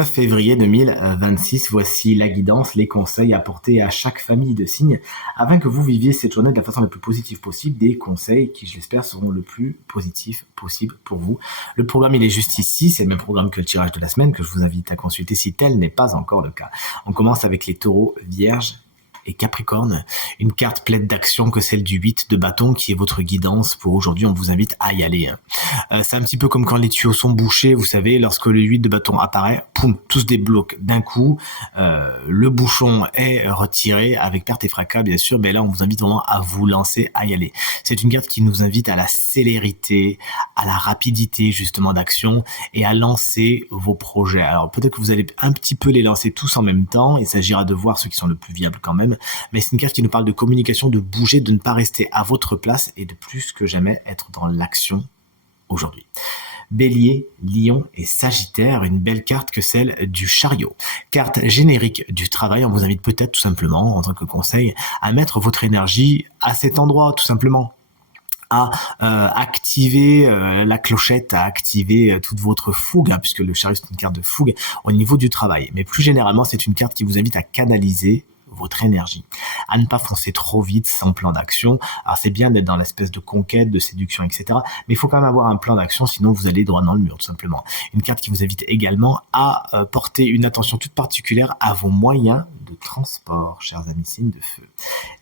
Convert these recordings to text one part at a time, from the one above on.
19 février 2026, voici la guidance, les conseils apportés à chaque famille de signes afin que vous viviez cette journée de la façon la plus positive possible. Des conseils qui, je l'espère, seront le plus positifs possible pour vous. Le programme, il est juste ici. C'est le même programme que le tirage de la semaine que je vous invite à consulter si tel n'est pas encore le cas. On commence avec les taureaux, vierges et Capricorne, une carte pleine d'action que celle du 8 de bâton qui est votre guidance pour aujourd'hui. On vous invite à y aller. C'est un petit peu comme quand les tuyaux sont bouchés, vous savez, lorsque le 8 de bâton apparaît, poum, tout se débloque d'un coup, le bouchon est retiré avec perte et fracas bien sûr, mais là on vous invite vraiment à vous lancer, à y aller. C'est une carte qui nous invite à la célérité, à la rapidité justement d'action et à lancer vos projets. Alors peut-être que vous allez un petit peu les lancer tous en même temps, il s'agira de voir ceux qui sont le plus viables quand même, mais c'est une carte qui nous parle de communication, de bouger, de ne pas rester à votre place et de plus que jamais être dans l'action aujourd'hui. Bélier, Lion et Sagittaire, une belle carte que celle du chariot. Carte générique du travail, on vous invite peut-être tout simplement, en tant que conseil, à mettre votre énergie à cet endroit, tout simplement à activer la clochette, à activer toute votre fougue, puisque le chariot c'est une carte de fougue au niveau du travail. Mais plus généralement, c'est une carte qui vous invite à canaliser votre énergie, à ne pas foncer trop vite sans plan d'action. Alors c'est bien d'être dans l'espèce de conquête, de séduction, etc. Mais il faut quand même avoir un plan d'action, sinon vous allez droit dans le mur, tout simplement. Une carte qui vous invite également à porter une attention toute particulière à vos moyens de transport, chers amis signes de feu.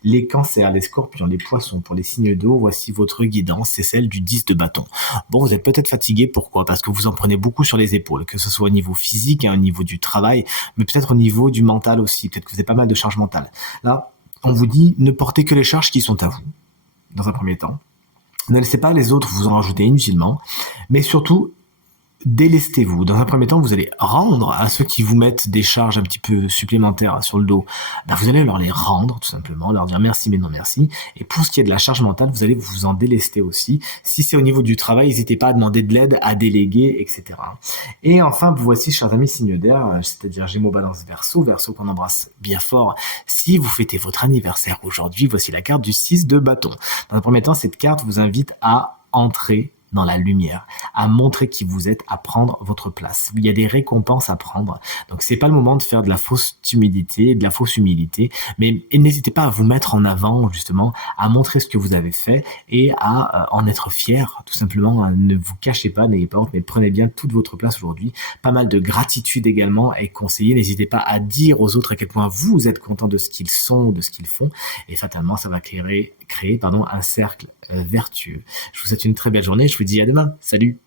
Les cancers, les scorpions, les poissons, pour les signes d'eau, voici votre guidance, c'est celle du 10 de bâton. Bon, vous êtes peut-être fatigué, pourquoi? Parce que vous en prenez beaucoup sur les épaules, que ce soit au niveau physique, au niveau du travail, mais peut-être au niveau du mental aussi, peut-être que vous avez pas mal de charges mentales. Là, on vous dit, ne portez que les charges qui sont à vous, dans un premier temps. Ne laissez pas les autres vous en rajouter inutilement, mais surtout, délestez-vous. Dans un premier temps, vous allez rendre à ceux qui vous mettent des charges un petit peu supplémentaires sur le dos. Vous allez leur les rendre, tout simplement, leur dire merci mais non merci. Et pour ce qui est de la charge mentale, vous allez vous en délester aussi. Si c'est au niveau du travail, n'hésitez pas à demander de l'aide, à déléguer, etc. Et enfin, vous voici, chers amis signes d'air, c'est-à-dire Gémeaux, Balance, Verseau qu'on embrasse bien fort. Si vous fêtez votre anniversaire aujourd'hui, voici la carte du 6 de bâton. Dans un premier temps, cette carte vous invite à entrer dans la lumière, à montrer qui vous êtes, à prendre votre place. Il y a des récompenses à prendre. Donc c'est pas le moment de faire de la fausse timidité, de la fausse humilité, mais n'hésitez pas à vous mettre en avant justement, à montrer ce que vous avez fait et à en être fier, tout simplement. Ne vous cachez pas, n'ayez pas honte, mais prenez bien toute votre place aujourd'hui. Pas mal de gratitude également est conseillé. N'hésitez pas à dire aux autres à quel point vous êtes content de ce qu'ils sont, de ce qu'ils font, et fatalement ça va créer un cercle vertueux. Je vous souhaite une très belle journée, je vous dis à demain, salut!